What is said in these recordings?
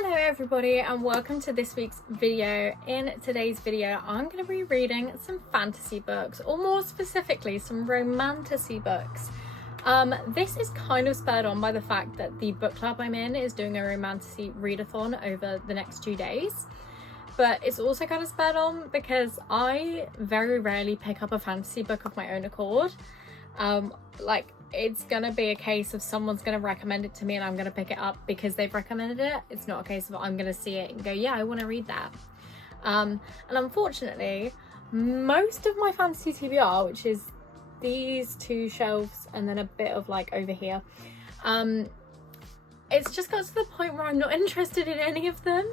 Hello everybody and welcome to this week's video. In today's video I'm going to be reading some fantasy books, or more specifically some romantasy books. This is kind of spurred on by the fact that the book club I'm in is doing a romantasy readathon over the next 2 days, but it's also kind of spurred on because I very rarely pick up a fantasy book of my own accord. It's gonna be a case of someone's gonna recommend it to me and I'm gonna pick it up because they've recommended it. It's not a case of I'm gonna see it and go, yeah, I want to read that. And unfortunately, most of my fantasy TBR, which is these two shelves and then a bit of like over here, it's just got to the point where I'm not interested in any of them.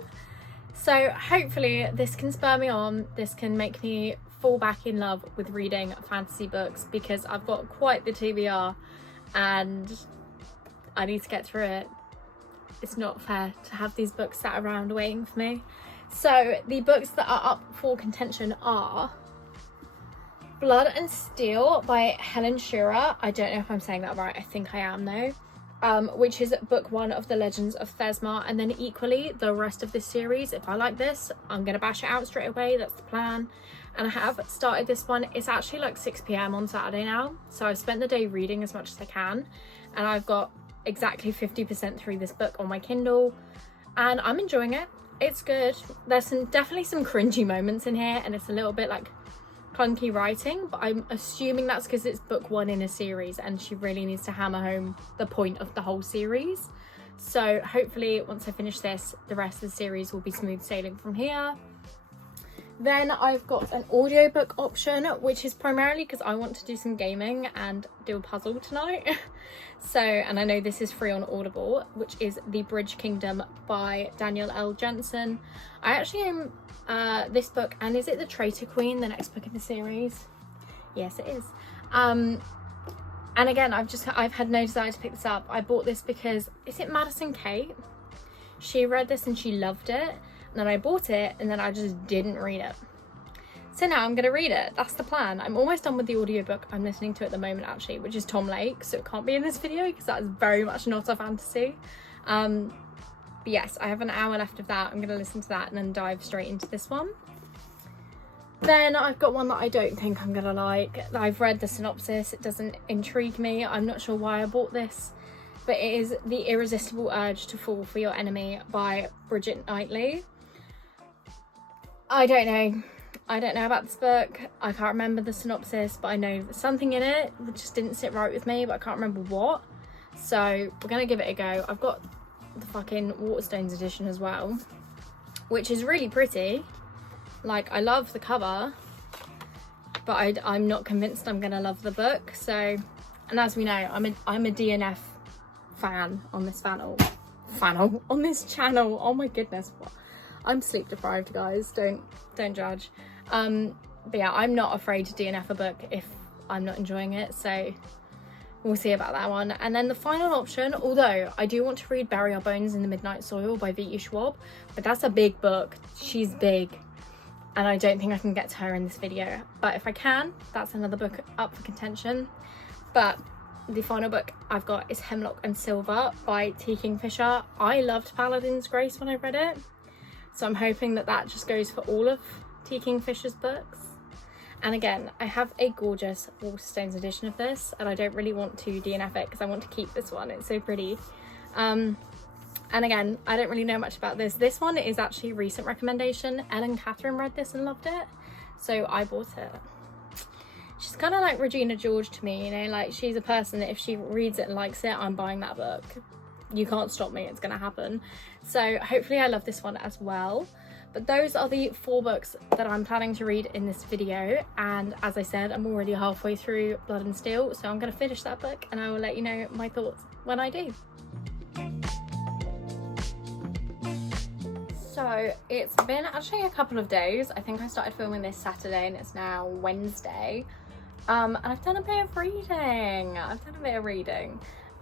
So hopefully this can spur me on. This can make me fall back in love with reading fantasy books, because I've got quite the TBR and I need to get through it. It's not fair to have these books sat around waiting for me. So the books that are up for contention are Blood and Steel by Helen Shearer. I don't know if I'm saying that right. I think I am though. Which is book 1 of the Legends of Thesmar, and then equally the rest of this series. If I like this, I'm gonna bash it out straight away. That's the plan. And I have started this one. It's actually like 6 p.m. on Saturday now, so I've spent the day reading as much as I can, and I've got exactly 50% through this book on my Kindle, and I'm enjoying it. It's good. There's definitely some cringy moments in here, and it's a little bit like clunky writing, but I'm assuming that's because it's book 1 in a series and she really needs to hammer home the point of the whole series. So hopefully once I finish this, the rest of the series will be smooth sailing from here. Then I've got an audiobook option, which is primarily because I want to do some gaming and do a puzzle tonight. So, and I know this is free on Audible, which is The Bridge Kingdom by Daniel L. Jensen. I actually own this book, and is it The Traitor Queen, the next book in the series? Yes, it is. And again, I've had no desire to pick this up. I bought this because, is it Madison Kate? She read this and she loved it. And then I bought it and then I just didn't read it. So now I'm going to read it. That's the plan. I'm almost done with the audiobook I'm listening to at the moment actually, which is Tom Lake. So it can't be in this video because that is very much not a fantasy. But yes, I have an hour left of that. I'm going to listen to that and then dive straight into this one. Then I've got one that I don't think I'm going to like. I've read the synopsis. It doesn't intrigue me. I'm not sure why I bought this. But it is The Irresistible Urge to Fall for Your Enemy by Bridget Knightley. I don't know about this book. I can't remember the synopsis, but I know there's something in it that just didn't sit right with me, but I can't remember what. So we're gonna give it a go. I've got the fucking Waterstones edition as well, which is really pretty. Like, I love the cover, but I'm not convinced I'm gonna love the book. So, and as we know, I'm a DNF fan on this on this channel. Oh my goodness, I'm sleep deprived, guys. Don't judge. But yeah, I'm not afraid to DNF a book if I'm not enjoying it, so we'll see about that one. And then the final option, although I do want to read Bury Our Bones in the Midnight Soil by V.E. Schwab, but that's a big book. She's big, and I don't think I can get to her in this video. But if I can, that's another book up for contention. But the final book I've got is Hemlock and Silver by T. Kingfisher. I loved Paladin's Grace when I read it, so I'm hoping that that just goes for all of T. Kingfisher's books. And again, I have a gorgeous Waterstones edition of this, and I don't really want to DNF it because I want to keep this one. It's so pretty. And again, I don't really know much about this. This one is actually a recent recommendation. Ellen Catherine read this and loved it, so I bought it. She's kind of like Regina George to me, you know, like she's a person that if she reads it and likes it, I'm buying that book. You can't stop me, it's gonna happen. So hopefully I love this one as well. But those are the 4 books that I'm planning to read in this video, and as I said, I'm already halfway through Blood and Steel, so I'm gonna finish that book and I will let you know my thoughts when I do. So it's been actually a couple of days. I think I started filming this Saturday and it's now Wednesday. And I've done a bit of reading.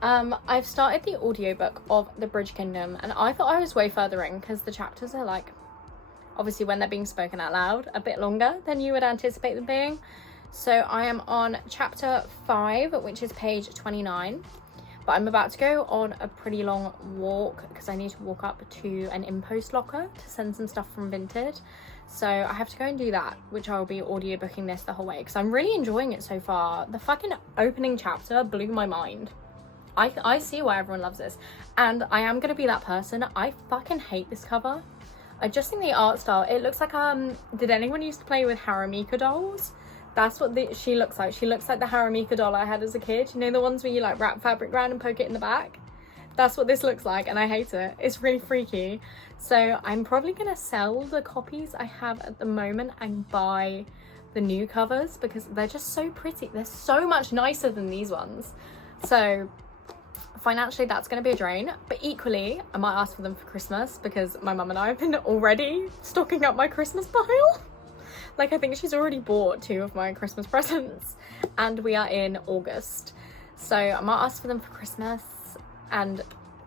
I've started the audiobook of The Bridge Kingdom, and I thought I was way further in because the chapters are like, obviously when they're being spoken out loud, a bit longer than you would anticipate them being. So I am on chapter 5, which is page 29. But I'm about to go on a pretty long walk because I need to walk up to an InPost locker to send some stuff from Vinted. So I have to go and do that, which I'll be audiobooking this the whole way because I'm really enjoying it so far. The fucking opening chapter blew my mind. I see why everyone loves this, and I am gonna be that person. I fucking hate this cover. I just think the art style, it looks like did anyone used to play with Haramika dolls? That's what she looks like. She looks like the Haramika doll I had as a kid. You know, the ones where you like wrap fabric around and poke it in the back? That's what this looks like, and I hate it. It's really freaky. So I'm probably gonna sell the copies I have at the moment and buy the new covers because they're just so pretty. They're so much nicer than these ones. So financially that's going to be a drain, but equally I might ask for them for Christmas because my mum and I have been already stocking up my Christmas pile. Like, I think she's already bought 2 of my Christmas presents and we are in August, so I might ask for them for Christmas. And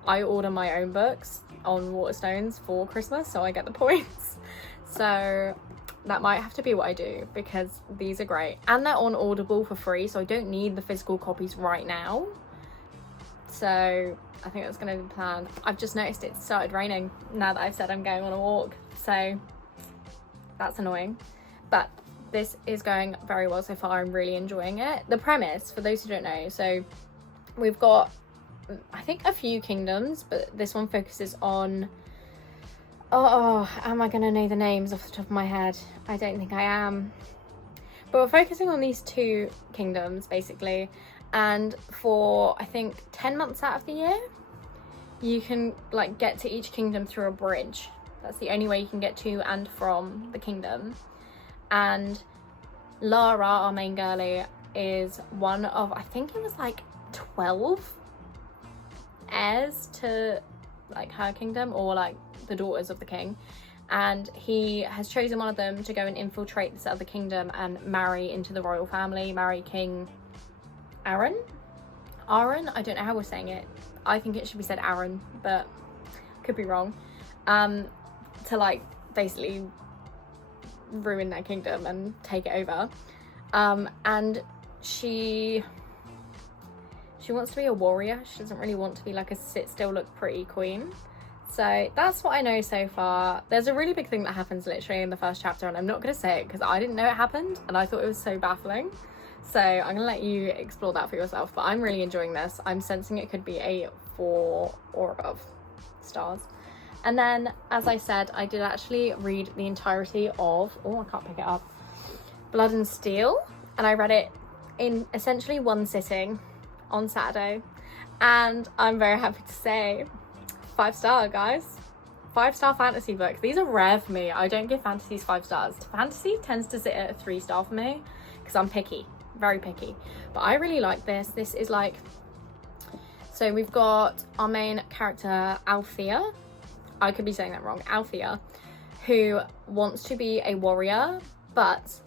I order my own books on Waterstones for Christmas, so I get the points. So that might have to be what I do because these are great and they're on Audible for free, so I don't need the physical copies right now. So I think that's going to be the plan. I've just noticed it started raining now that I've said I'm going on a walk, so that's annoying. But this is going very well so far. I'm really enjoying it. The premise, for those who don't know, so we've got, I think, a few kingdoms, but this one focuses on, am I going to know the names off the top of my head? I don't think I am. But we're focusing on these 2 kingdoms, basically. And for, I think, 10 months out of the year, you can like get to each kingdom through a bridge. That's the only way you can get to and from the kingdom. And Lara, our main girlie, is one of, I think it was like 12 heirs to like her kingdom, or like the daughters of the king. And he has chosen one of them to go and infiltrate this other kingdom and marry into the royal family, marry King Aaron? I don't know how we're saying it. I think it should be said Aaron, but could be wrong. To like basically ruin their kingdom and take it over. And she wants to be a warrior. She doesn't really want to be like a sit still, look pretty queen. So that's what I know so far. There's a really big thing that happens literally in the first chapter, and I'm not going to say it because I didn't know it happened and I thought it was so baffling. So I'm gonna let you explore that for yourself, but I'm really enjoying this. I'm sensing it could be a 4 or above stars. And then, as I said, I did actually read the entirety of, I can't pick it up, Blood and Steel, and I read it in essentially one sitting on Saturday, and I'm very happy to say 5-star, guys. 5-star fantasy book. These are rare for me. I don't give fantasies 5 stars. Fantasy tends to sit at a 3-star for me because I'm picky. Very picky, but I really like this. This is like, so we've got our main character Althea, I could be saying that wrong, Althea, who wants to be a warrior, but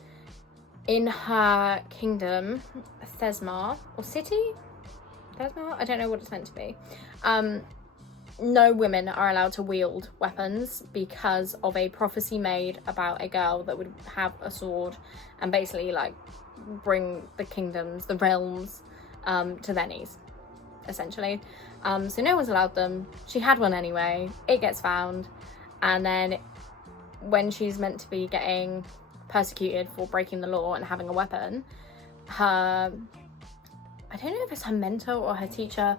in her kingdom, Thesmar, or city, Thesmar, I don't know what it's meant to be, no women are allowed to wield weapons because of a prophecy made about a girl that would have a sword and basically like bring the kingdoms, the realms, to their knees, essentially. So no one's allowed them. She had one anyway. It gets found, and then when she's meant to be getting persecuted for breaking the law and having a weapon, her, I don't know if it's her mentor or her teacher,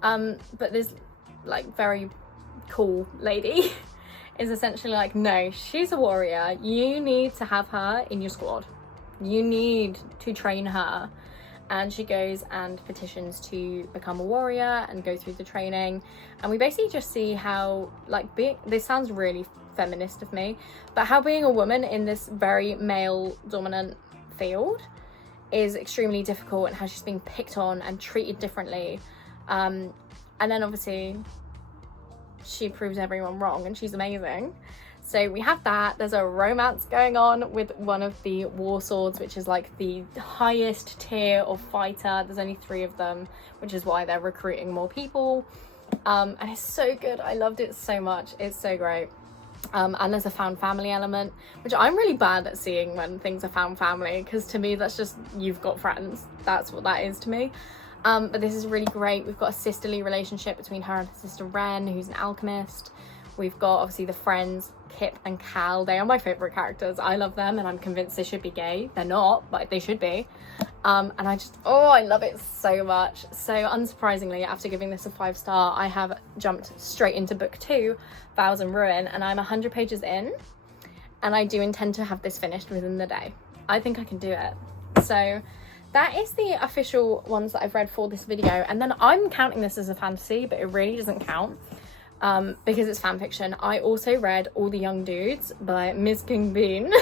but this like very cool lady is essentially like, no, she's a warrior. You need to have her in your squad. You need to train her. And she goes and petitions to become a warrior and go through the training. And we basically just see how, like, this sounds really feminist of me, but how being a woman in this very male dominant field is extremely difficult, and how she's being picked on and treated differently. And then obviously she proves everyone wrong and she's amazing. So we have that. There's a romance going on with one of the war swords, which is like the highest tier of fighter. There's only 3 of them, which is why they're recruiting more people. And it's so good. I loved it so much. It's so great. And there's a found family element, which I'm really bad at seeing when things are found family, because to me that's just, you've got friends. That's what that is to me. But this is really great. We've got a sisterly relationship between her and her sister Ren, who's an alchemist. We've got obviously the friends Kip and Cal. They are my favourite characters. I love them, and I'm convinced they should be gay. They're not, but they should be. And I love it so much. So unsurprisingly, after giving this a 5-star, I have jumped straight into book 2, Vows and Ruin, and I'm 100 pages in, and I do intend to have this finished within the day. I think I can do it. So that is the official ones that I've read for this video, and then I'm counting this as a fantasy, but it really doesn't count because it's fan fiction. I also read All the Young Dudes by Ms. King Bean,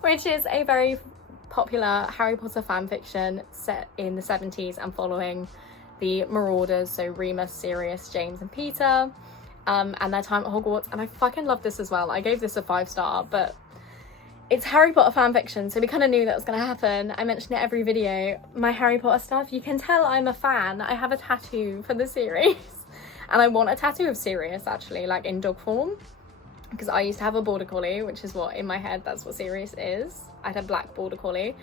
which is a very popular Harry Potter fan fiction set in the 70s and following the Marauders, so Remus, Sirius, James and Peter, and their time at Hogwarts, and I fucking love this as well. I gave this a 5-star, but it's Harry Potter fan fiction, so we kind of knew that was going to happen. I mention it every video. My Harry Potter stuff, you can tell I'm a fan. I have a tattoo for the series, and I want a tattoo of Sirius actually, like in dog form, because I used to have a border collie, which is what, in my head, that's what Sirius is. I had a black border collie,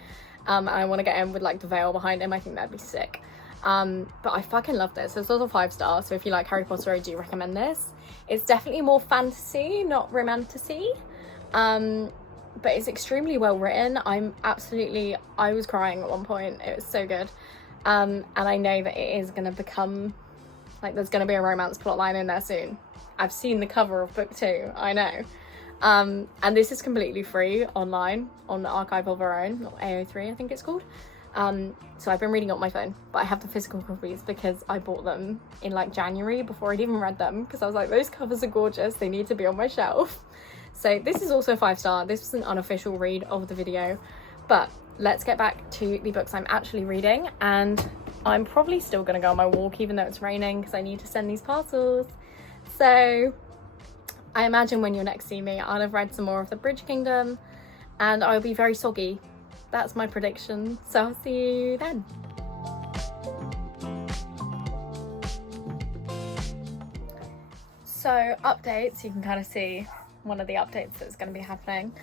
and I want to get him with like the veil behind him. I think that'd be sick. But I fucking love this. It's also 5-star, so if you like Harry Potter, I do recommend this. It's definitely more fantasy, not romantasy, but it's extremely well written. I was crying at one point. It was so good. And I know that it is going to become, like, there's going to be a romance plotline in there soon. I've seen the cover of book 2, I know. And this is completely free online on the Archive of Our Own, or AO3 I think it's called. So I've been reading it on my phone, but I have the physical copies because I bought them in like January before I'd even read them, because I was like, those covers are gorgeous, they need to be on my shelf. So this is also 5-star. This was an unofficial read of the video, but let's get back to the books I'm actually reading, and I'm probably still gonna go on my walk even though it's raining because I need to send these parcels. So I imagine when you'll next see me, I'll have read some more of the Bridge Kingdom and I'll be very soggy. That's my prediction. So I'll see you then. So updates, you can kind of see one of the updates that's going to be happening.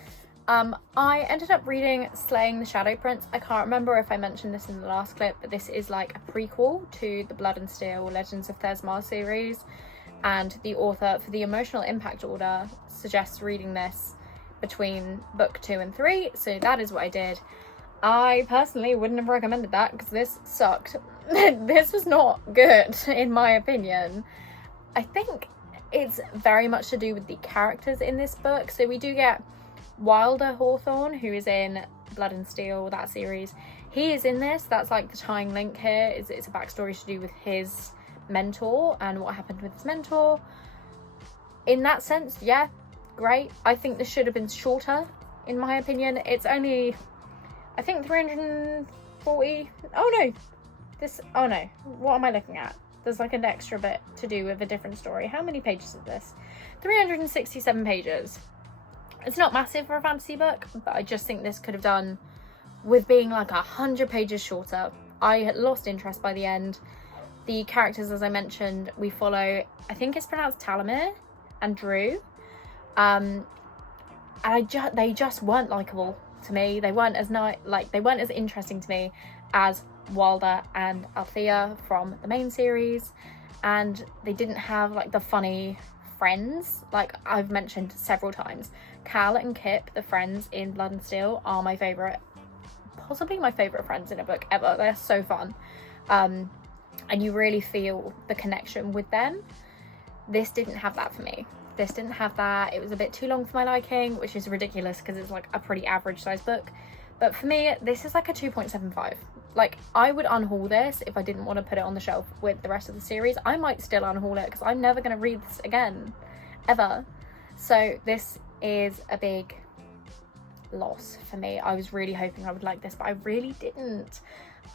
I ended up reading Slaying the Shadow Prince. I can't remember if I mentioned this in the last clip, but this is like a prequel to the Blood and Steel Legends of Thesmar series, and the author for the Emotional Impact Order suggests reading this between book 2 and 3, so that is what I did. I personally wouldn't have recommended that because this sucked. This was not good in my opinion. I think it's very much to do with the characters in this book. So we do get Wilder Hawthorne, who is in Blood and Steel, that series. He is in this. That's like the tying link here. It's a backstory to do with his mentor and what happened with his mentor. In that sense, yeah, great. I think this should have been shorter, in my opinion. It's only, I think, 340. Oh no, what am I looking at? There's like an extra bit to do with a different story. How many pages is this? 367 pages. It's not massive for a fantasy book, but I just think this could have done with being like 100 pages shorter. I had lost interest by the end. The characters, as I mentioned, we follow, I think it's pronounced Talamir and Drew. And they just weren't likable to me. They weren't as they weren't as interesting to me as Wilder and Althea from the main series, and they didn't have like the funny friends like I've mentioned several times. Cal and Kip, the friends in Blood and Steel, are my favourite, possibly my favourite friends in a book ever. They're so fun, and you really feel the connection with them. This didn't have that for me. This didn't have that. It was a bit too long for my liking, which is ridiculous because it's like a pretty average size book. But for me, this is like a 2.75. Like, I would unhaul this if I didn't want to put it on the shelf with the rest of the series. I might still unhaul it because I'm never going to read this again, ever. So this is a big loss for me. I was really hoping I would like this, but I really didn't.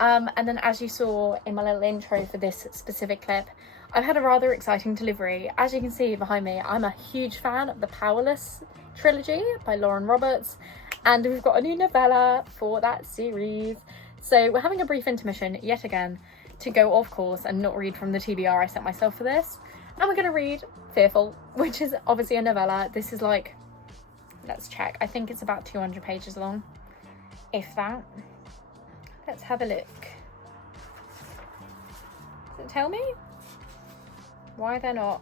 And then, as you saw in my little intro for this specific clip, I've had a rather exciting delivery. As you can see behind me, I'm a huge fan of the Powerless trilogy by Lauren Roberts, and we've got a new novella for that series. So we're having a brief intermission yet again to go off course and not read from the TBR I set myself for this, and we're going to read Fearful, which is obviously a novella. This is like, let's check, I think it's about 200 pages long, if that. Let's have a look. Does it tell me? Why are they not?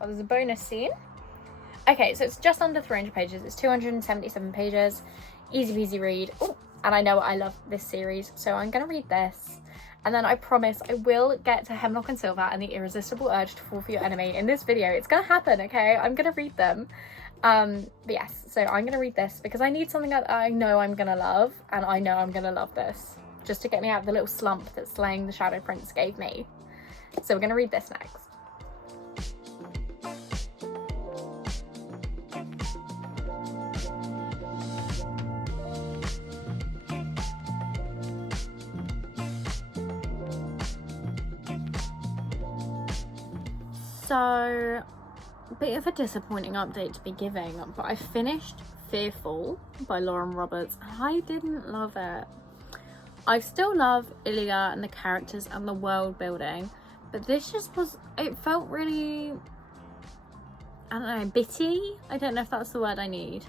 Oh, there's a bonus scene. Okay, so it's just under 300 pages. It's 277 pages. Easy peasy read. Oh, and I know I love this series, so I'm going to read this. And then I promise I will get to Hemlock and Silver and the Irresistible Urge to Fall for Your Enemy in this video. It's going to happen, okay? I'm going to read them. But yes, so I'm going to read this because I need something that I know I'm going to love, and I know I'm going to love this, just to get me out of the little slump that Slaying the Shadow Prince gave me. So we're going to read this next. So, a bit of a disappointing update to be giving, but I finished Fearful by Lauren Roberts and I didn't love it. I still love Ilya and the characters and the world building, but this just was, it felt really, I don't know, bitty? I don't know if that's the word I need.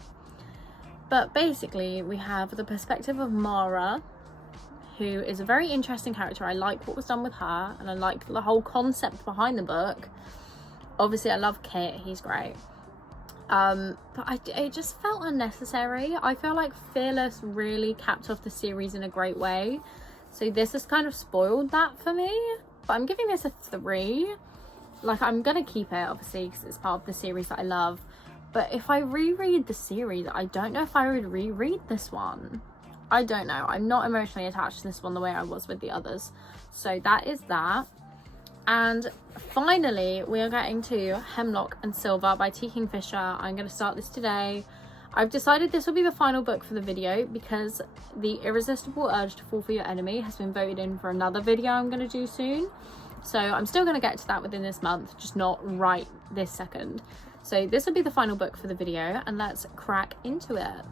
But basically we have the perspective of Mara, who is a very interesting character. I like what was done with her and I like the whole concept behind the book. Obviously I love Kit, he's great. But it just felt unnecessary. I feel like Fearless really capped off the series in a great way. So this has kind of spoiled that for me. But I'm giving this a 3. Like, I'm gonna keep it, obviously, because it's part of the series that I love. But if I reread the series, I don't know if I would reread this one. I don't know. I'm not emotionally attached to this one the way I was with the others. So that is that. And finally, we are getting to Hemlock and Silver by T. Kingfisher. I'm going to start this today. I've decided this will be the final book for the video because The Irresistible Urge to Fall for Your Enemy has been voted in for another video I'm going to do soon. So I'm still going to get to that within this month, just not right this second. So this will be the final book for the video, and let's crack into it.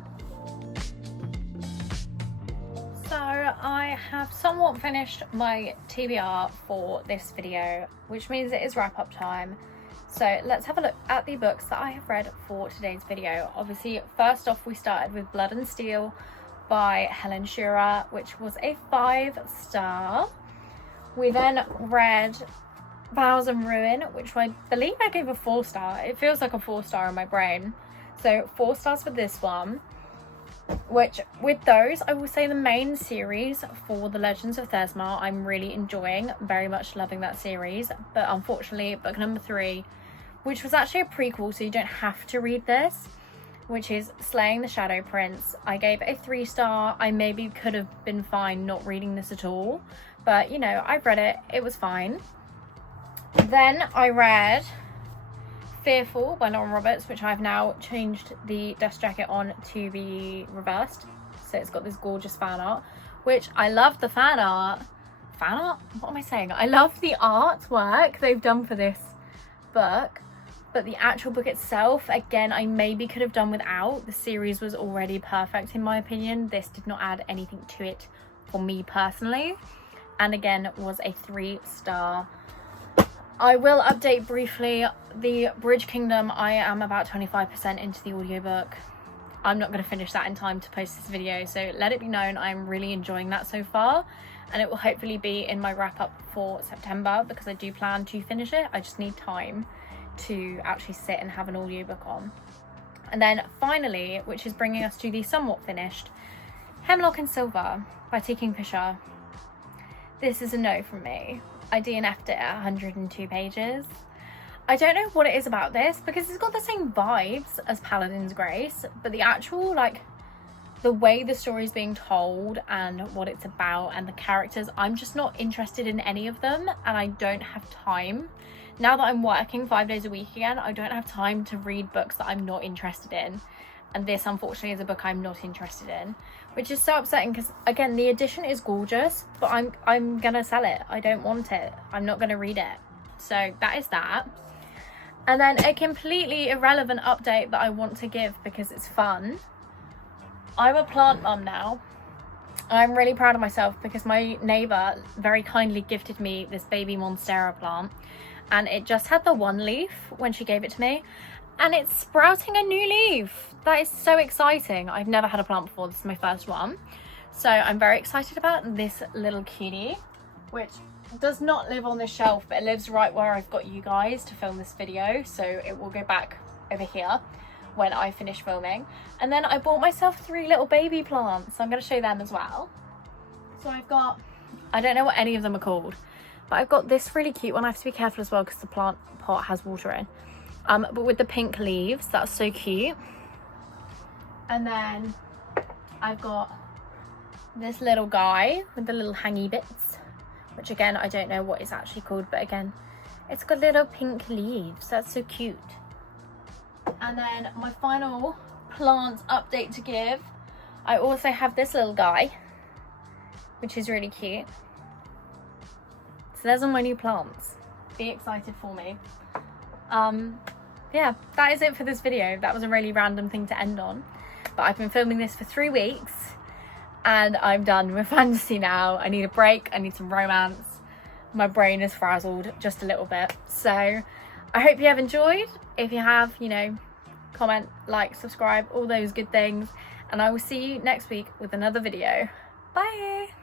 So I have somewhat finished my TBR for this video, which means it is wrap up time. So let's have a look at the books that I have read for today's video. Obviously, first off, we started with Blood and Steel by Helen Shearer, which was a 5-star. We then read Vows and Ruin, which I believe I gave a 4-star. It feels like a 4-star in my brain. So 4 stars for this one. Which, with those, I will say the main series for The Legends of Thesma, I'm really enjoying, very much loving that series. But unfortunately, book number 3, which was actually a prequel, so you don't have to read this, which is Slaying the Shadow Prince, I gave a 3-star. I maybe could have been fine not reading this at all, but you know, I've read it, it was fine. Then I read Fearful by Lauren Roberts, which I've now changed the dust jacket on to be reversed, so it's got this gorgeous fan art, which I love the fan art. What am I saying? I love the artwork they've done for this book, but the actual book itself, again, I maybe could have done without. The series was already perfect in my opinion. This did not add anything to it for me personally, and again was a 3-star. I will update briefly the Bridge Kingdom. I am about 25% into the audiobook. I'm not going to finish that in time to post this video, so let it be known I'm really enjoying that so far, and it will hopefully be in my wrap up for September because I do plan to finish it. I just need time to actually sit and have an audiobook on. And then finally, which is bringing us to the somewhat finished Hemlock and Silver by T. Kingfisher. This is a no from me. I DNF'd it at 102 pages. I don't know what it is about this because it's got the same vibes as Paladin's Grace, but the actual, like, the way the story is being told and what it's about and the characters, I'm just not interested in any of them, and I don't have time. Now that I'm working 5 days a week again, I don't have time to read books that I'm not interested in. And this, unfortunately, is a book I'm not interested in, which is so upsetting because, again, the edition is gorgeous, but I'm gonna sell it. I don't want it. I'm not gonna read it. So that is that. And then a completely irrelevant update that I want to give because it's fun. I'm a plant mum now. I'm really proud of myself because my neighbour very kindly gifted me this baby Monstera plant, and it just had the 1 leaf when she gave it to me, and it's sprouting a new leaf. That is so exciting. I've never had a plant before. This is my first one. So I'm very excited about this little cutie, which does not live on the shelf, but it lives right where I've got you guys to film this video, so it will go back over here when I finish filming. And then I bought myself 3 little baby plants, so I'm going to show them as well. So I've got, I don't know what any of them are called, but I've got this really cute one. I have to be careful as well because the plant pot has water in, but with the pink leaves, that's so cute. And then I've got this little guy with the little hangy bits, which again, I don't know what it's actually called, but again, it's got little pink leaves. That's so cute. And then my final plant update to give, I also have this little guy, which is really cute. So there's all my new plants. Be excited for me. Yeah, that is it for this video. That was a really random thing to end on, but I've been filming this for 3 weeks and I'm done with fantasy now. I need a break, I need some romance. My brain is frazzled just a little bit. So I hope you have enjoyed. If you have, you know, comment, like, subscribe, all those good things, and I will see you next week with another video. Bye.